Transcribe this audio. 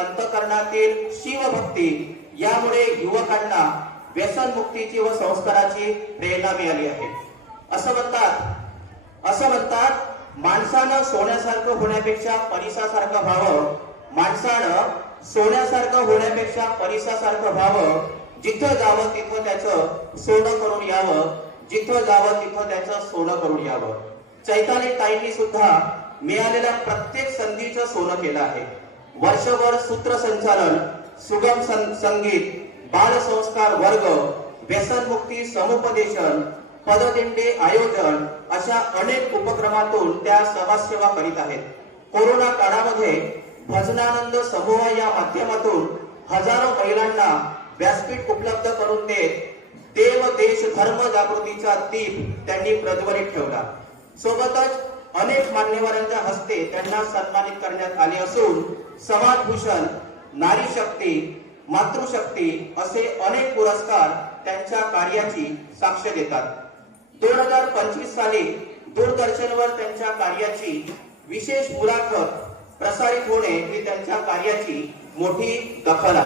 अंतःकरणातील शिवभक्ती यामुळे युवकांना व्यसनमुक्तीची व संस्काराची प्रेरणा मिळाली आहे। असं म्हणतात माणसानं सोन्यासारखं होण्यापेक्षा परिसासारखं व्हावं, माणसानं सोन्यासारखं होण्यापेक्षा परिसासारखं व्हावं, जिथं जावं तिथं त्याचं सोनं करून यावं, जिथं जावं तिथं त्याचं सोनं करून यावं। चैताली ताईंनी सुद्धा मिळालेल्या प्रत्येक संधीचं सोनं केलं आहे। वर्षभर सूत्रसंचालन, सुगम संगीत, बालसंस्कार वर्ग, व्यसनमुक्ती समुपदेशन, पददिंडी आयोजन अशा अनेक उपक्रमातून त्या समाजसेवा करीत आहेत। कोरोना काळामध्ये भजनानंद समूह या माध्यमातून हजारो महिलांना व्यासपीठ उपलब्ध करून देत देव देश धर्म जागृतीचा दीप त्यांनी प्रज्वलित ठेवला। सोबतच अनेक मान्यवरांच्या हस्ते त्यांना सन्मानित करण्यात आले असून समाजभूषण, नारी शक्ती, मातृशक्ती असे अनेक पुरस्कार त्यांच्या कार्याची साक्ष देतात। 2025 साली दूरदर्शनवर त्यांच्या कार्याची विशेष मुलाखत प्रसारित होणे ही त्यांच्या कार्याची मोठी दखल आहे।